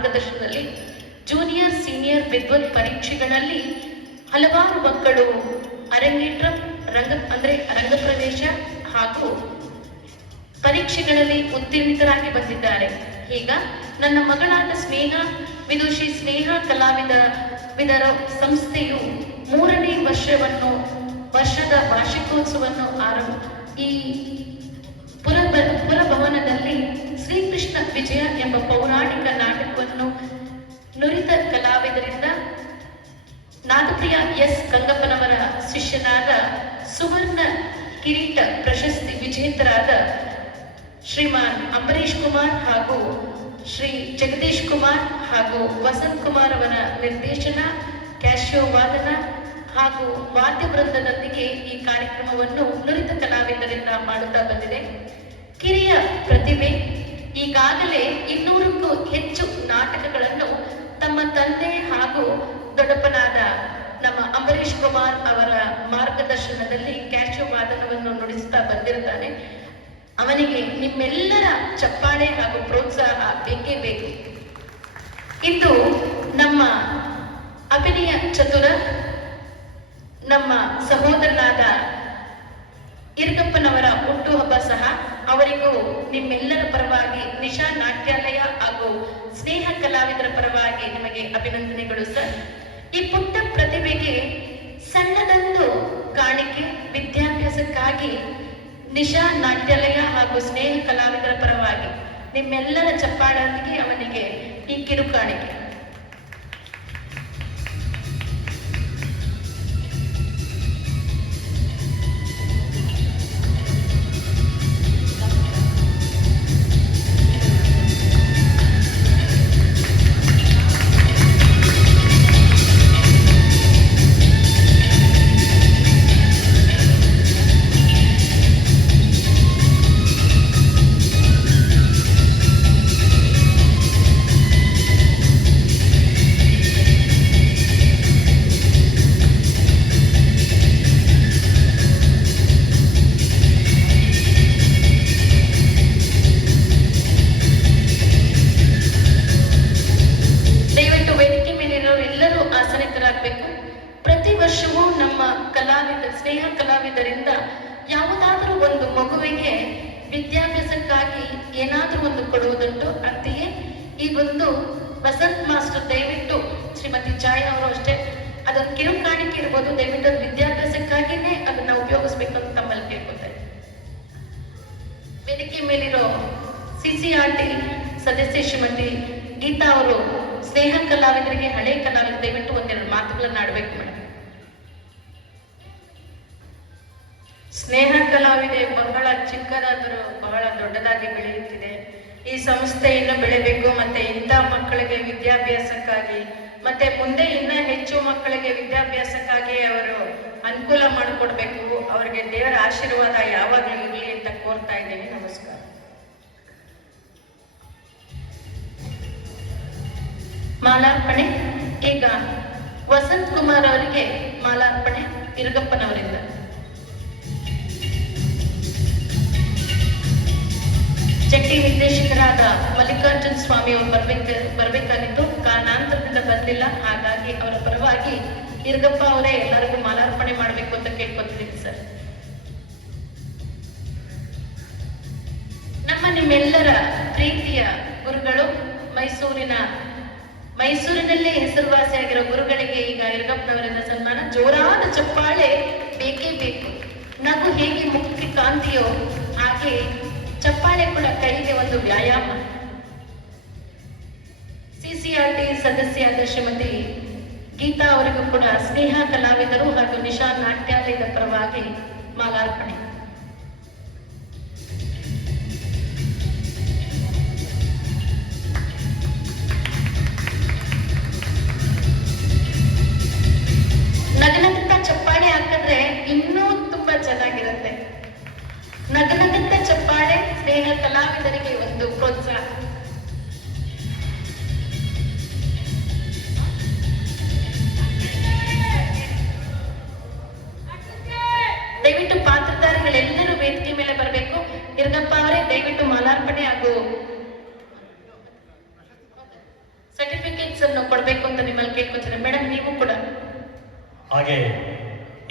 ಮಾರ್ಗದರ್ಶನದಲ್ಲಿ junior senior ವಿದ್ವತ್ ಪರೀಕ್ಷೆಗಳಲ್ಲಿ ಹಲವಾರು ಮಕ್ಕಳು ಅರಂಗೇಟ್ರ ರಂಗಪ್ರವೇಶ ಹಾಗೂ ಪರೀಕ್ಷೆಗಳಲ್ಲಿ ಉತ್ತೀರ್ಣಿತರಾಗಿ ಬಂದಿದ್ದಾರೆ. ಈಗ ನನ್ನ ಮಗಳಾದ ಸ್ನೇಹ ವಿದುಷಿ ಸ್ನೇಹ ಕಲಾವಿದರ ಸಂಸ್ಥೆಯು 3ನೇ ವರ್ಷದ ವಾರ್ಷಿಕೋತ್ಸವವನ್ನು ಈ ಪುರಭವನದಲ್ಲಿ ಶ್ರೀಕೃಷ್ಣ ವಿಜಯ ಎಂಬ ಪೌರಾಣಿಕ ನಾಟಕವನ್ನು ನುರಿತ ಕಲಾವಿದರಿಂದ ನಾದಪ್ರಿಯ ಎಸ್ ಗಂಗಪ್ಪನವರ ಶಿಷ್ಯನಾದ ಸುವರ್ಣ ಕಿರೀಟ ಪ್ರಶಸ್ತಿ ವಿಜೇತರಾದ ಶ್ರೀಮಾನ್ ಅಂಬರೀಶ್ ಕುಮಾರ್ ಹಾಗೂ ಶ್ರೀ ಜಗದೀಶ್ ಕುಮಾರ್ ಹಾಗೂ ವಸಂತ್ ಕುಮಾರ್ ಅವರ ನಿರ್ದೇಶನ, ಕ್ಯಾಶಿಯೋ ವಾದನ ಹಾಗೂ ವಾದ್ಯ ವೃಂದದೊಂದಿಗೆ ಈ ಕಾರ್ಯಕ್ರಮವನ್ನು ನುರಿತ ಕಲಾವಿದರಿಂದ ಮಾಡುತ್ತಾ ಬಂದಿದೆ. ಕಿರಿಯ ಪ್ರತಿಭೆ ಈಗಾಗಲೇ 200ಕ್ಕೂ ಹೆಚ್ಚು ನಾಟಕಗಳನ್ನು ತಮ್ಮ ತಂದೆ ಹಾಗೂ ದೊಡ್ಡಪ್ಪನಾದ ನಮ್ಮ ಅಂಬರೀಶ್ ಕುಮಾರ್ ಅವರ ಮಾರ್ಗದರ್ಶನದಲ್ಲಿ ಕ್ಯಾಶಿಯೋ ವಾದನವನ್ನು ನುಡಿಸುತ್ತಾ ಬಂದಿರುತ್ತಾನೆ. ಅವನಿಗೆ ನಿಮ್ಮೆಲ್ಲರ ಚಪ್ಪಾಳೆ ಹಾಗೂ ಪ್ರೋತ್ಸಾಹ ಬೇಕೇ ಬೇಕು. ಇಂದು ನಮ್ಮ ಅಭಿನಯ ಚತುರ ನಮ್ಮ ಸಹೋದರನಾದ ಇರ್ಗಪ್ಪನವರ ಹುಟ್ಟುಹಬ್ಬ ಸಹ. ಅವರಿಗೂ ನಿಮ್ಮೆಲ್ಲರ ಪರವಾಗಿ ನಿಶಾ ನಾಟ್ಯಾಲಯ ಹಾಗೂ ಸ್ನೇಹ ಕಲಾವಿದರ ಪರವಾಗಿ ನಿಮಗೆ ಅಭಿನಂದನೆಗಳು ಸರ್. ಈ ಪುಟ್ಟ ಪ್ರತಿಭೆಗೆ ಸಣ್ಣದೊಂದು ಕಾಣಿಕೆ ವಿದ್ಯಾಭ್ಯಾಸಕ್ಕಾಗಿ ನಿಶಾ ನಾಟ್ಯಾಲಯ ಹಾಗೂ ಸ್ನೇಹ ಕಲಾವಿದರ ಪರವಾಗಿ ನಿಮ್ಮೆಲ್ಲರ ಚಪ್ಪಾಳೊಂದಿಗೆ ಅವನಿಗೆ ಈ ಕಿರುಕಾಣಿಕೆ. ಪ್ರತಿ ವರ್ಷವೂ ನಮ್ಮ ಸ್ನೇಹ ಕಲಾವಿದರಿಂದ ಯಾವುದಾದರೂ ಒಂದು ಮಗುವಿಗೆ ವಿದ್ಯಾಭ್ಯಾಸಕ್ಕಾಗಿ ಏನಾದರೂ ಒಂದು ಕೊಡುವುದುಂಟು. ಅಂತೆಯೇ ಈ ಒಂದು ವಸಂತ್ ಮಾಸ್ಟರ್ ದಯವಿಟ್ಟು ಶ್ರೀಮತಿ ಛಾಯಾ ಅವರು ಅಷ್ಟೇ ಅದೊಂದು ಕಿರುಕಾಣಿಕೆ ಇರ್ಬೋದು, ದಯವಿಟ್ಟು ಅದು ವಿದ್ಯಾಭ್ಯಾಸಕ್ಕಾಗಿನೇ ಅದನ್ನ ಉಪಯೋಗಿಸ್ಬೇಕು ಅಂತ ತಮ್ಮಲ್ಲಿ ಕೇಳ್ಕೊತಾರೆ. ವೇದಿಕೆ ಮೇಲಿರೋ CCRT ಸದಸ್ಯೆ ಶ್ರೀಮತಿ ಗೀತಾ ಅವರು ಸ್ನೇಹ ಕಲಾವಿದರಿಗೆ ಹಳೆ ಕಲಾವಿದರು ದಯವಿಟ್ಟು ಒಂದೆರಡು ಮಾತುಗಳನ್ನ ಆಡ್ಬೇಕು ಮೇಡಮ್. ಸ್ನೇಹ ಕಲಾವಿದೆ ಬಹಳ ಚಿಕ್ಕದಾದರೂ ಬಹಳ ದೊಡ್ಡದಾಗಿ ಬೆಳೆಯುತ್ತಿದೆ. ಈ ಸಂಸ್ಥೆ ಇನ್ನು ಬೆಳೆಬೇಕು, ಮತ್ತೆ ಇಂಥ ಮಕ್ಕಳಿಗೆ ವಿದ್ಯಾಭ್ಯಾಸಕ್ಕಾಗಿ ಮತ್ತೆ ಮುಂದೆ ಇನ್ನ ಹೆಚ್ಚು ಮಕ್ಕಳಿಗೆ ವಿದ್ಯಾಭ್ಯಾಸಕ್ಕಾಗಿ ಅವರು ಅನುಕೂಲ ಮಾಡಿಕೊಡ್ಬೇಕು. ಅವರಿಗೆ ದೇವರ ಆಶೀರ್ವಾದ ಯಾವಾಗಲೂ ಇರಲಿ ಅಂತ ಕೋರ್ತಾ ಇದ್ದೇನೆ. ನಮಸ್ಕಾರ. ಮಾಲಾರ್ಪಣೆ ಈಗ ವಸಂತ್ ಕುಮಾರ್ ಅವರಿಗೆ ಮಾಲಾರ್ಪಣೆ ಇರುಗಪ್ಪನವರಿಂದ. ಜಂಟಿ ನಿರ್ದೇಶಕರಾದ ಮಲ್ಲಿಕಾರ್ಜುನ್ ಸ್ವಾಮಿ ಅವರು ಬರ್ಬೇಕಾಗಿತ್ತು, ಕಾರಣಾಂತರದಿಂದ ಬಂದಿಲ್ಲ. ಹಾಗಾಗಿ ಅವರ ಪರವಾಗಿ ಇರುಗಪ್ಪ ಅವರೇ ಎಲ್ಲರಿಗೂ ಮಾಲಾರ್ಪಣೆ ಮಾಡಬೇಕು ಅಂತ ಕೇಳ್ಕೊತಿದ್ದೀನಿ ಸರ್. ನಿಮ್ಮೆಲ್ಲರ ಪ್ರೀತಿಯ ಗುರುಗಳು, ಮೈಸೂರಿನಲ್ಲೇ ಹೆಸರುವಾಸಿಯಾಗಿರೋ ಗುರುಗಳಿಗೆ ಈಗ ಇರುಗಪ್ಪನವರಿಂದ ಸನ್ಮಾನ. ಜೋರಾದ ಚಪ್ಪಾಳೆ ಬೇಕೇ ಬೇಕು. ನಗು ಹೇಗೆ ಮುಕ್ತಿ ಕಾಂತಿಯೋ ಹಾಗೆ ಚಪ್ಪಾಳೆ ಕೂಡ ಕೈಗೆ ಒಂದು ವ್ಯಾಯಾಮ. CCRT ಸದಸ್ಯರಾದ ಶ್ರೀಮತಿ ಗೀತಾ ಅವರಿಗೂ ಕೂಡ ಸ್ನೇಹ ಕಲಾವಿದರು ಹಾಗೂ ನಿಶಾ ನಾಟ್ಯಾಲಯದ ಪರವಾಗಿ ಮಾಲಾರ್ಪಣೆ. ನಗನಗುತ್ತಾ ಚಪ್ಪಾಳೆ ಹಾಕಿದ್ರೆ ಇನ್ನೂ ತುಂಬಾ ಚೆನ್ನಾಗಿರುತ್ತೆ. ನಗನಗುತ್ತಾ ಚಪ್ಪಾಳೆ ಸ್ನೇಹ ಕಲಾವಿದರಿಗೆ ಒಂದು ಪ್ರೋತ್ಸಾಹ. ದಯವಿಟ್ಟು ಪಾತ್ರಧಾರಿಗಳು ಸ್ವೀಟ್ಸ್ ಅನ್ನು ಕೊಡಬೇಕು ಅಂತ ನಿಮ್ಮಲ್ಲಿ ಕೇಳ್ಕೊತೀನಿ. ಮೇಡಮ್, ನೀವು ಕೂಡ. ಹಾಗೆ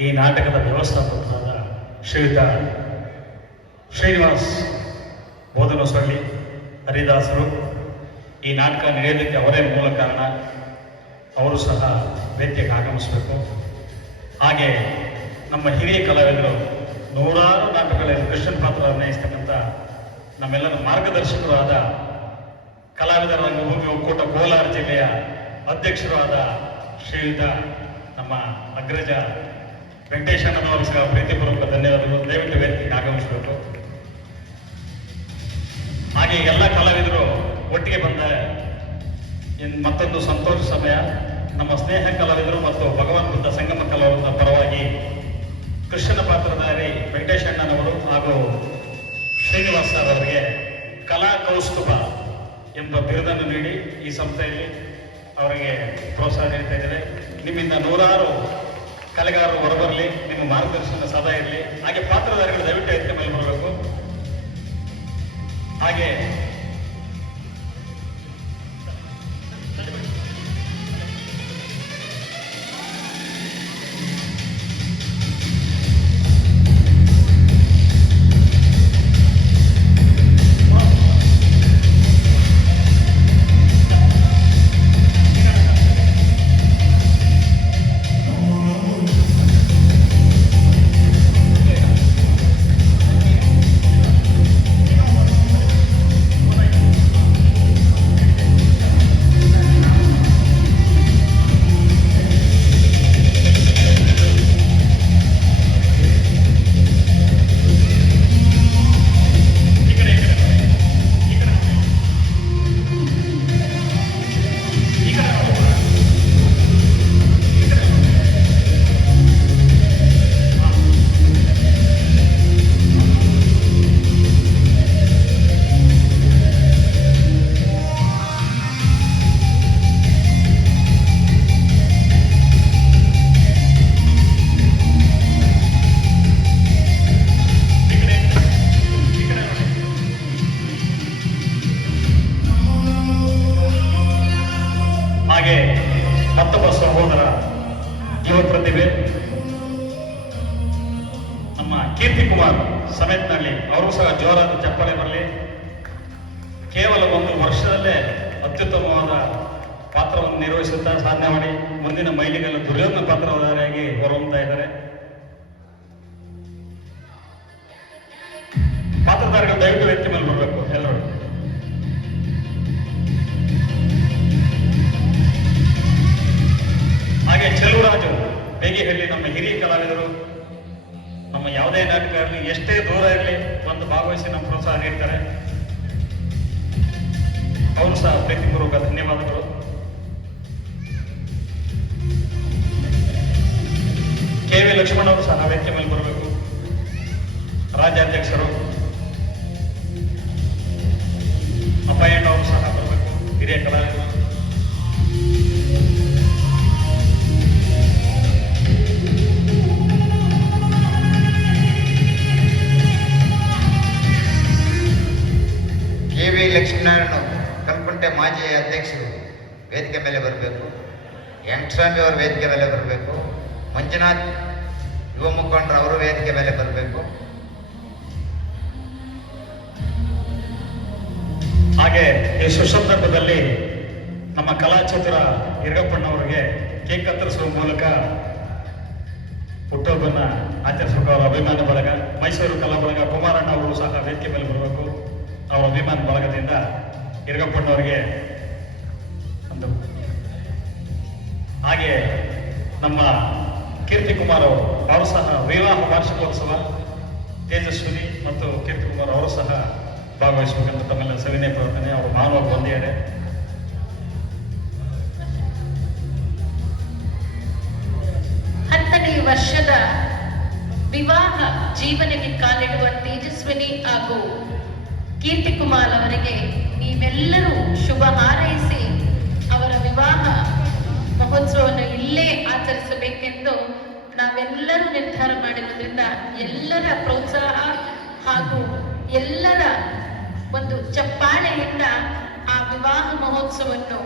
ಈ ನಾಟಕದ ವ್ಯವಸ್ಥಾಪಕರಾದ ಶ್ರೀಯುತ ಶ್ರೀನಿವಾಸ್ ಬೋಧನಸೊಳ್ಳಿ ಹರಿದಾಸರು, ಈ ನಾಟಕ ನಡೆಯೋದಕ್ಕೆ ಅವರೇ ಮೂಲ ಕಾರಣ. ಅವರು ಸಹ ವೇದಿಕೆಗೆ ಆಗಮಿಸಬೇಕು. ಹಾಗೆ ನಮ್ಮ ಹಿರಿಯ ಕಲಾವಿದರು ನೂರಾರು ನಾಟಕಗಳಲ್ಲಿ ಕೃಷ್ಣನ ಪಾತ್ರ ಅಭಿನಯಿಸ್ತಕ್ಕಂಥ ನಮ್ಮೆಲ್ಲರ ಮಾರ್ಗದರ್ಶಕರು ಆದ ಕಲಾವಿದರ ರಂಗಭೂಮಿ ಒಕ್ಕೂಟ ಕೋಲಾರ ಜಿಲ್ಲೆಯ ಅಧ್ಯಕ್ಷರು ಆದ ಶ್ರೀಯುತ ನಮ್ಮ ಅಗ್ರಜ ವೆಂಕಟೇಶಣ್ಣನವರು ಸಹ ಪ್ರೀತಿಪೂರ್ವಕ ಧನ್ಯವಾದಗಳು. ದಯವಿಟ್ಟು ವೇದಿಕೆಗೆ ಆಗಮಿಸಬೇಕು. ಹಾಗೆ ಎಲ್ಲ ಕಲಾವಿದರು ಒಟ್ಟಿಗೆ ಬಂದ ಮತ್ತೊಂದು ಸಂತೋಷ ಸಮಯ. ನಮ್ಮ ಸ್ನೇಹ ಕಲಾವಿದರು ಮತ್ತು ಭಗವಾನ್ ಬುದ್ಧ ಸಂಗಮ ಕಲಾವಿದರ ಪರವಾಗಿ ಕೃಷ್ಣನ ಪಾತ್ರಧಾರಿ ವೆಂಕಟೇಶಣ್ಣನವರು ಹಾಗೂ ಶ್ರೀನಿವಾಸ್ ಸರ್ ಅವರಿಗೆ ಕಲಾ ಕೌಸ್ತುಭ ಎಂಬ ಬಿರುದನ್ನು ನೀಡಿ ಈ ಸಂಸ್ಥೆಯಲ್ಲಿ ಅವರಿಗೆ ಪ್ರೋತ್ಸಾಹ ನೀಡ್ತಾ ಇದ್ದಾರೆ. ನಿಮ್ಮಿಂದ ನೂರಾರು ಕಲೆಗಾರರು ಹೊರಬರಲಿ, ನಿಮ್ಮ ಮಾರ್ಗದರ್ಶನ ಸದಾ ಇರಲಿ. ಹಾಗೆ ಪಾತ್ರಧಾರಿಗಳು ದಯವಿಟ್ಟು ಎತ್ತ ಮೇಲೆ ಬರಬೇಕು. ಹಾಗೆ ಮತ್ತೊಬ್ಬ ಸಹೋದರ ಯುವ ಪ್ರತಿಭೆ ನಮ್ಮ ಕೀರ್ತಿ ಕುಮಾರ್ ಸಮೇತನಲ್ಲಿ ಅವರು ಸಹ ಜೋರಾದ ಚಪ್ಪಾಳೆ ಬರಲಿ. ಕೇವಲ ಒಂದು ವರ್ಷದಲ್ಲೇ ಅತ್ಯುತ್ತಮವಾದ ಪಾತ್ರವನ್ನು ನಿರ್ವಹಿಸುತ್ತಾ ಸಾಧನೆ ಮಾಡಿ ಮುಂದಿನ ಮೈಲಿಗಲ್ಲ ದುರ್ಯೋಧನ ಪಾತ್ರಧಾರಿಯಾಗಿ ಹೊರಹೊಮ್ತಾ ಇದ್ದಾರೆ. ಪಾತ್ರಧಾರಿಗಳು ದಯವಿಟ್ಟು ವೇದಿಕೆ ಮೇಲೆ ಬರಬೇಕು ಎಲ್ಲರೂ. ಹಾಗೆ ಚೆಲುವರಾಜು ಬೇಗಿಹಳ್ಳಿ ನಮ್ಮ ಹಿರಿಯ ಕಲಾವಿದರು, ನಮ್ಮ ಯಾವುದೇ ನಾಟಕ ಇರಲಿ ಎಷ್ಟೇ ದೂರ ಇರಲಿ ಬಂದು ಭಾಗವಹಿಸಿ ನಮ್ಮ ಪ್ರೋತ್ಸಾಹ ನೀಡ್ತಾರೆ. ಅವರು ಸಹ ಪ್ರೀತಿಪೂರ್ವಕ ಧನ್ಯವಾದಗಳು. ಕೆ ವಿ ಲಕ್ಷ್ಮಣ್ ಅವರು ಸಹ ವೇದಿಕೆ ಮೇಲೆ ಬರಬೇಕು. ರಾಜ್ಯಾಧ್ಯಕ್ಷರು ಅಪ್ಪಯ್ಯಣ್ಣ ಅವರು ಸಹ ಬರಬೇಕು, ಹಿರಿಯ ಕಲಾವಿದರು. ಕೆ.ವಿ. ಲಕ್ಷ್ಮೀನಾರಾಯಣ ಕಲ್ಕುಂಟೆ ಮಾಜಿ ಅಧ್ಯಕ್ಷರು ವೇದಿಕೆ ಮೇಲೆ ಬರಬೇಕು. ವೆಂಕಟಸ್ವಾಮಿ ಅವರು ವೇದಿಕೆ ಮೇಲೆ ಬರಬೇಕು. ಮಂಜುನಾಥ್ ಯುವ ಮುಖಂಡರು ಅವರು ವೇದಿಕೆ ಮೇಲೆ ಬರಬೇಕು. ಹಾಗೆ ಈ ಸುಸಂದರ್ಭದಲ್ಲಿ ನಮ್ಮ ಕಲಾಚತುರ ಇರಗಪ್ಪಣ್ಣವರಿಗೆ ಕೇಕ್ ಕತ್ತರಿಸುವ ಮೂಲಕ ಹುಟ್ಟುಹಬ್ಬನ್ನ ಆಚರಿಸುವ ಅವರ ಅಭಿಮಾನ ಬಳಗ, ಮೈಸೂರು ಕಲಾ ಬಳಗ ಕುಮಾರಣ್ಣ ಅವರು ಸಹ ವೇದಿಕೆ ಮೇಲೆ ಬರಬೇಕು. ಅವರ ಅಭಿಮಾನ ಬಳಗದಿಂದ ಇರಗಪ್ಪಣ್ಣವರಿಗೆ ಒಂದು. ಹಾಗೆ ನಮ್ಮ ಕೀರ್ತಿ ಕುಮಾರ್ ಅವರು ಸಹ ವಿವಾಹ ವಾರ್ಷಿಕೋತ್ಸವ ತೇಜಸ್ವಿನಿ ಮತ್ತು ಕೀರ್ತಿ ಕುಮಾರ್ ಅವರು ಸಹ ಭಾಗವಹಿಸಬೇಕಂತ ತಮ್ಮೆಲ್ಲ ಸವಿನಯ ಪ್ರಾರ್ಥನೆ. ಅವರು ಭಾನುವಾರ ಬಂದಿದ್ದಾರೆ. ಹತ್ತನೇ ವರ್ಷದ ವಿವಾಹ ಜೀವನಕ್ಕೆ ಕಾಲಿಡುವ ತೇಜಸ್ವಿನಿ ಹಾಗೂ ಕೀರ್ತಿ ಕುಮಾರ್ ಅವರಿಗೆ ನೀವೆಲ್ಲರೂ ಶುಭ ಹಾರೈಸಿ ಅವರ ವಿವಾಹ ಮಹೋತ್ಸವವನ್ನು ಇಲ್ಲೇ ಆಚರಿಸಬೇಕೆಂದು ನಾವೆಲ್ಲರೂ ನಿರ್ಧಾರ ಮಾಡಿರುವುದರಿಂದ ಎಲ್ಲರ ಪ್ರೋತ್ಸಾಹ ಹಾಗೂ ಎಲ್ಲರ ಒಂದು ಚಪ್ಪಾಳೆಯಿಂದ ಆ ವಿವಾಹ ಮಹೋತ್ಸವವನ್ನು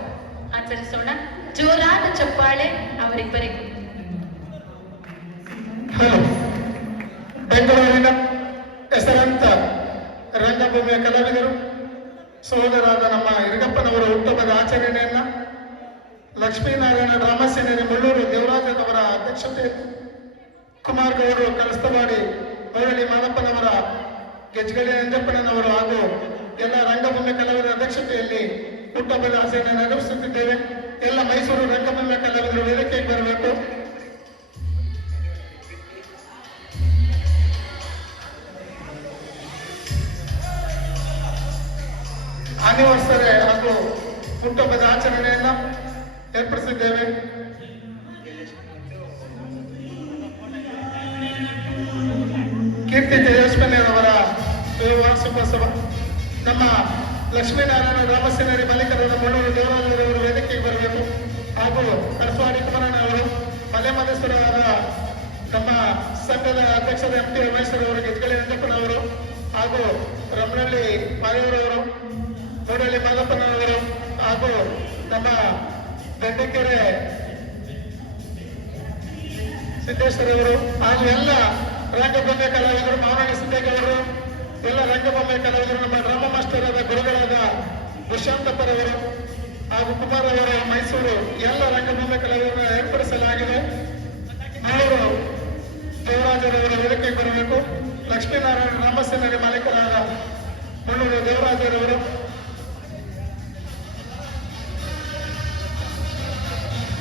ಆಚರಿಸ ಸ್ಮರಿಸೋಣ. ಜೋರಾದ ಚಪ್ಪಾಳೆ ಅವರಿಬ್ಬರಿಗೂ. ಬೆಂಗಳೂರಿನ ಹೆಸರಾಂತ ರಂಗಭೂಮಿಯ ಕಲಾವಿದರು ಸಹೋದರಾದ ನಮ್ಮ ಇರಗಪ್ಪನವರ ಹುಟ್ಟುಹಬ್ಬದ ಆಚರಣೆಯನ್ನ ಲಕ್ಷ್ಮೀನಾರಾಯಣ ಡ್ರಾಮಾ ಸೇನೆಯ ಮುಳ್ಳೂರು ದೇವರಾಜನವರ ಅಧ್ಯಕ್ಷತೆಯಲ್ಲಿ ಕುಮಾರ್ ಗೌಡರು ಕಳಸ್ತವಾಡಿ ಹೋರಳಿ ಮಾದಪ್ಪನವರ ಗೆಜ್ಗಡೆ ನಂಜಪ್ಪನವರು ಹಾಗೂ ಎಲ್ಲ ರಂಗಭೂಮಿ ಕಲಾವಿದರ ಅಧ್ಯಕ್ಷತೆಯಲ್ಲಿ ಹುಟ್ಟುಹಬ್ಬದ ಆಚರಣೆ ನೆರವೇರಿಸುತ್ತಿದ್ದೇವೆ. ಎಲ್ಲ ಮೈಸೂರು ರಂಗಭೂಮಿ ಕಲಾವಿದರು ವೇದಿಕೆಗೆ ಬರಬೇಕು. ಆನಿವರ್ಸರಿ ಹಾಗೂ ಹುಟ್ಟುಹಬ್ಬದ ಆಚರಣೆಯನ್ನ ಏರ್ಪಡಿಸಿದ್ದೇವೆ. ಕೀರ್ತಿ ತೇಜಸ್ವಿನಿಯವರ ವಾರ್ಷಿಕೋತ್ಸವ ನಮ್ಮ ಲಕ್ಷ್ಮೀನಾರಾಯಣ ರಾಮಸೇನರಿ ಮಲ್ಲಿಕರಾದ ಮುಳ್ಳೂರು ದೇವರಾಜರವರು ವೇದಿಕೆಗೆ ಬರಬೇಕು. ಹಾಗೂ ಕರಸ್ವಾಡಿ ಕುಮಾರಣ್ಣ ಅವರು ಮಲೆ ಮಧೇಶ್ವರರಾದ ನಮ್ಮ ಸಂಘದ ಅಧ್ಯಕ್ಷರ ಎಂ ಟಿ ರಮೇಶ್ವರವರು ಗೆಜ್ಗಳಿ ನಂಜಪ್ಪನವರು ಹಾಗೂ ರಮಣಳ್ಳಿ ಮಾದೇವರವರು ಮೂಡಳ್ಳಿ ಮಾದಪ್ಪನವರು ಹಾಗೂ ನಮ್ಮ ದಂಡಿಕೆರೆ ಸಿದ್ದೇಶ್ವರವರು ಹಾಗೂ ಎಲ್ಲ ರಂಗಭೂಮಿ ಕಲಾವಿದರು ಮಾವನಹಳ್ಳಿ ಸಿದ್ದೇಗೌಡರು ಎಲ್ಲ ರಂಗಭೂಮಿ ಕಲಾವಿದರು ನಮ್ಮ ಡ್ರಾಮಾ ಮಾಸ್ಟರ್ ಆದ ಗುರುಗಳಾದ ದುಷ್ಯಂತಪ್ಪರವರು ಹಾಗೂ ಕುಮಾರ್ ಅವರ ಮೈಸೂರು ಎಲ್ಲ ರಂಗಭೂಮಿ ಕಲಾವಿದರನ್ನು ಏರ್ಪಡಿಸಲಾಗಿದೆ. ಅವರು ದೇವರಾಜರವರ ವೇದಿಕೆಗೆ ಬರಬೇಕು. ಲಕ್ಷ್ಮೀನಾರಾಯಣ ರಾಮಸೇನರಿ ಮಾಲೀಕರಾದ ಮುಳ್ಳೂರು ದೇವರಾಜರವರು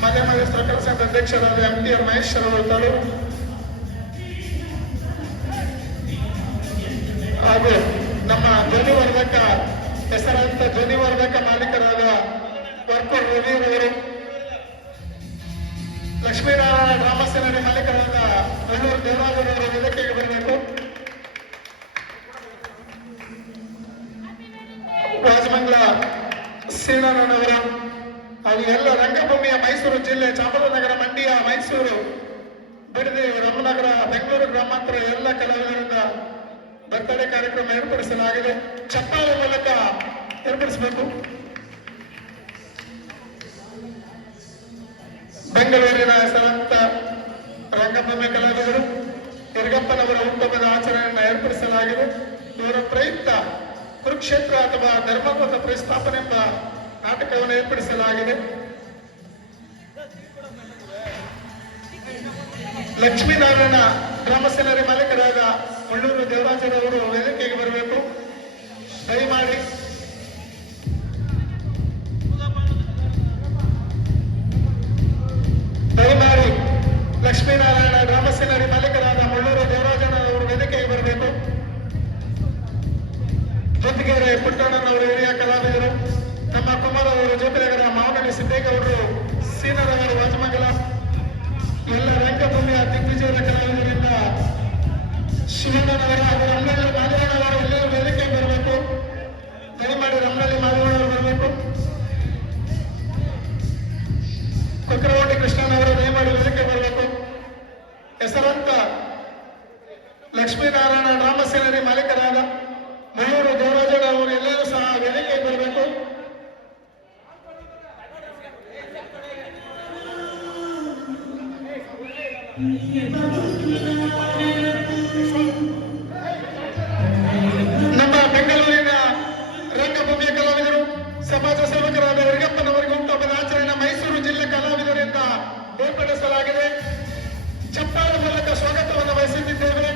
ಮಧ್ಯ ಸಹಕಾರ ಸಂಘದ ಅಧ್ಯಕ್ಷರಾದ ಎಂ ಟಿ ಆರ್ ಮಹೇಶ್ವರ ಅವರು ಹಾಗೂ ನಮ್ಮ ಧ್ವನಿವರ್ಧಕ ಹೆಸರಾಂತ ಧ್ವನಿವರ್ಧಕ ಮಾಲೀಕರಾದ ವರ್ಕೂರ್ ರವಿರವರು, ಲಕ್ಷ್ಮೀನಾರಾಯಣ ರಾಮಸೇನರಿ ಮಾಲೀಕರಾದ ಮುಳ್ಳೂರು ದೇವರಾಜರವರ ವೇದಿಕೆಗೆ ಬರಬೇಕು. ರಾಜಮಂಗಲ ಶ್ರೀನಾರಾಯಣವರು ಹಾಗೂ ಎಲ್ಲ ರಂಗಭೂಮಿಯ ಮೈಸೂರು ಜಿಲ್ಲೆ, ಚಾಮರಾಜನಗರ, ಮಂಡ್ಯ, ಮೈಸೂರು, ಬಿಡದಿ, ರಾಮನಗರ, ಬೆಂಗಳೂರು ಗ್ರಾಮಾಂತರ ಎಲ್ಲ ಕಲಾವಿದರಿಂದ ಬರ್ತ್ಡೇ ಕಾರ್ಯಕ್ರಮ ಏರ್ಪಡಿಸಲಾಗಿದೆ. ಚಪ್ಪಾಳೆ ಮೂಲಕ ಏರ್ಪಡಿಸಬೇಕು. ಬೆಂಗಳೂರಿನ ಹೆಸರಾಂತ ರಂಗಭೂಮಿ ಕಲಾವಿದರು ಇರಗಪ್ಪನವರ ಹುಟ್ಟುಹಬ್ಬದ ಆಚರಣೆಯನ್ನು ಏರ್ಪಡಿಸಲಾಗಿದೆ. ಇವರ ಪ್ರಯುಕ್ತ ಕುರುಕ್ಷೇತ್ರ ಅಥವಾ ಧರ್ಮಪಥ ಪ್ರತಿಷ್ಠಾಪನೆ ಎಂಬ ನಾಟಕವನ್ನು ಏರ್ಪಡಿಸಲಾಗಿದೆ. ಲಕ್ಷ್ಮೀನಾರಾಯಣ ರಾಮಸೇನರಿ ಮಾಲೀಕರಾದ ಮುಳ್ಳೂರು ದೇವರಾಜರವರು ವೇದಿಕೆಗೆ ಬರಬೇಕು. ದಯಮಾಡಿ ಲಕ್ಷ್ಮೀನಾರಾಯಣ ರಾಮಸೇನರಿ ಮಾಲೀಕರಾದ ಮುಳ್ಳೂರು ದೇವರಾಜನವರು ವೇದಿಕೆಗೆ ಬರಬೇಕು. ಜೊತೆಗೆ ಪುಟ್ಟಣ್ಣನವರು ಹಿರಿಯ ಕಲಾವಿದರು, ನಮ್ಮ ಕುಮಾರ್ ಅವರು ಜೋಪಿನಗರ, ಮಾವನಹಳ್ಳಿ ಸಿದ್ದೇಗೌಡರು, ಸೀನರವರು ವಾಜಮಂಗಲ, ಎಲ್ಲ ರಂಗಭೂಮಿಯ ದಿಗ್ವಿಜಯದ ಕಲಾವಿದರಿಂದ ಶಿವಣ್ಣನವರ ಹಾಗೂ ರಮಣಳ್ಳಿ ಮಾದೇವಣ್ಣವರು ಎಲ್ಲರೂ ವೇದಿಕೆಗೆ ಬರಬೇಕು. ದಯಮಾಡಿ ರಮಣಳ್ಳಿ ಮಾದೇವಣ್ಣವರು ಬರಬೇಕು. ಕೊಕ್ಕರವಟ್ಟಿ ಕೃಷ್ಣನವರು ದಯಮಾಡಿ ವೇದಿಕೆ ಬರಬೇಕು. ಹೆಸರಾಂತ ಲಕ್ಷ್ಮೀನಾರಾಯಣ ರಾಮಸೇನರಿ ಮಾಲೀಕರಾದ ಮುಳ್ಳೂರು ದೇವರಾಜನ ಅವರು ಎಲ್ಲರೂ ಸಹ ವೇದಿಕೆಗೆ ಬರಬೇಕು. ನಮ್ಮ ಬೆಂಗಳೂರಿನ ರಂಗಭೂಮಿಯ ಕಲಾವಿದರು, ಸಮಾಜ ಸೇವಕರಾದ ಇರಗಪ್ಪನವರಿಗೆ ಹುಟ್ಟುಹಬ್ಬದ ಆಚರಣೆ ಮೈಸೂರು ಜಿಲ್ಲೆ ಕಲಾವಿದರಿಂದ ಏರ್ಪಡಿಸಲಾಗಿದೆ. ಚಪ್ಪಾಳೆ ಮೂಲಕ ಸ್ವಾಗತವನ್ನು ವಹಿಸುತ್ತಿದ್ದೇವೆ.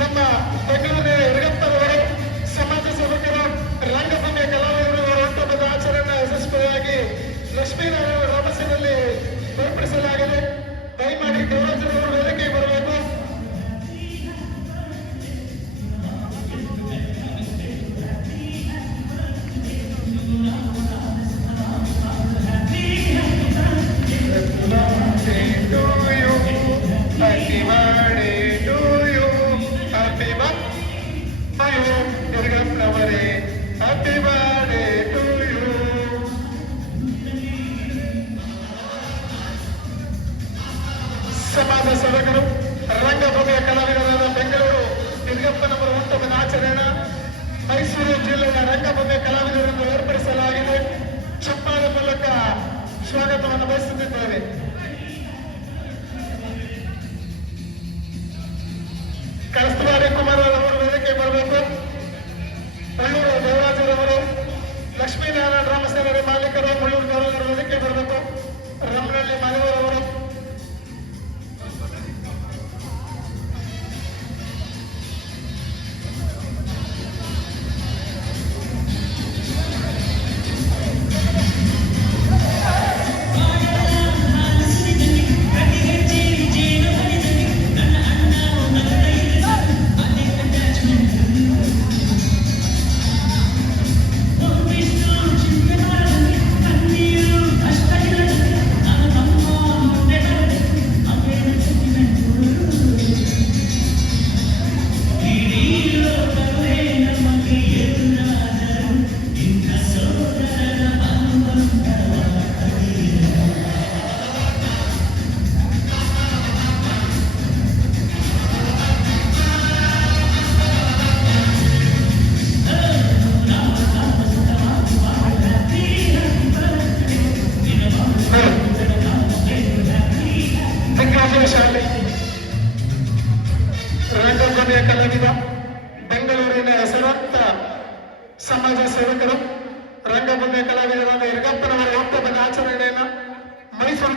ನಮ್ಮ ಬೆಂಗಳೂರಿನ ಇರಗಪ್ಪನವರು, ಸಮಾಜ ಸೇವಕರು, ರಂಗಭೂಮಿಯ ಕಲಾವಿದರು ಹುಟ್ಟುಹಬ್ಬದ ಆಚರಣೆ ಯಶಸ್ವಿಯಾಗಿ ಲಕ್ಷ್ಮೀನಾರಾಯಣ ರಾಮಸೇನಲ್ಲಿ ಏರ್ಪಡಿಸಲಾಗಿದೆ. ದಯಮಾಡಿ ದೇವರಾಜರವರು ವೇದಿಕೆಗೆ ಬರಬೇಕು.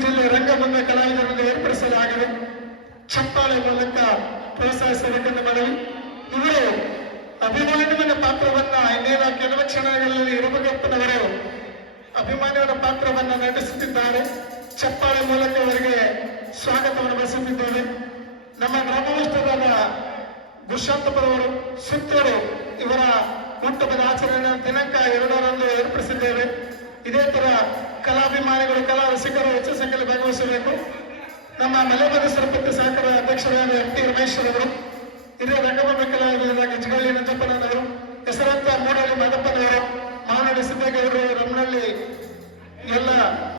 ಜಿಲ್ಲೆ ರಂಗಭಂಗ ಕಲಾವಿದರನ್ನು ಏರ್ಪಡಿಸಲಾಗಿದೆ. ಚಪ್ಪಾಳೆ ಮೂಲಕ ಪ್ರೋತ್ಸಾಹಿಸಬೇಕೆಂದು ಮನವಿ. ಇವರು ಅಭಿಮಾನವನ ಪಾತ್ರವನ್ನ ಇನ್ನೇನ ಕೆಲವು ಕ್ಷಣಗಳಲ್ಲಿ ಇರಬೇಕಪ್ಪನವರು ಅಭಿಮಾನಿಯವರ ಪಾತ್ರವನ್ನ ನಟಿಸುತ್ತಿದ್ದಾರೆ. ಚಪ್ಪಾಳೆ ಮೂಲಕ ಅವರಿಗೆ ಸ್ವಾಗತವನ್ನು ಬಯಸುತ್ತಿದ್ದೇವೆ. ನಮ್ಮ ಗ್ರಾಮಸ್ಥರಾದ ದುಷ್ಯಂತಪುರವರು ಸುತ್ತೂರು ಇವರ ಹುಟ್ಟುಹಬ್ಬದ ಆಚರಣೆ ದಿನಾಂಕ 2ರಂದು ಏರ್ಪಡಿಸಿದ್ದೇವೆ. ಇದೇ ತರ ಕಲಾಭಿಮಾನಿಗಳು ಕಲಾ ರಸಿಕರು ಹೆಚ್ಚು ಸಂಖ್ಯೆಯಲ್ಲಿ ಭಾಗವಹಿಸಬೇಕು. ನಮ್ಮ ಮಲೆಬದಿ ಸರಪತಿ ಸಹಕಾರ ಅಧ್ಯಕ್ಷರಾದ ಎಂ ಟಿ ರಮೇಶ್ ಅವರು ಹಿರಿಯ ರಂಗಭೂಮಿ ಕಲಾವಿದರಾದ ಗಜಗಳ್ಳಿ ನಂಜಪ್ಪನ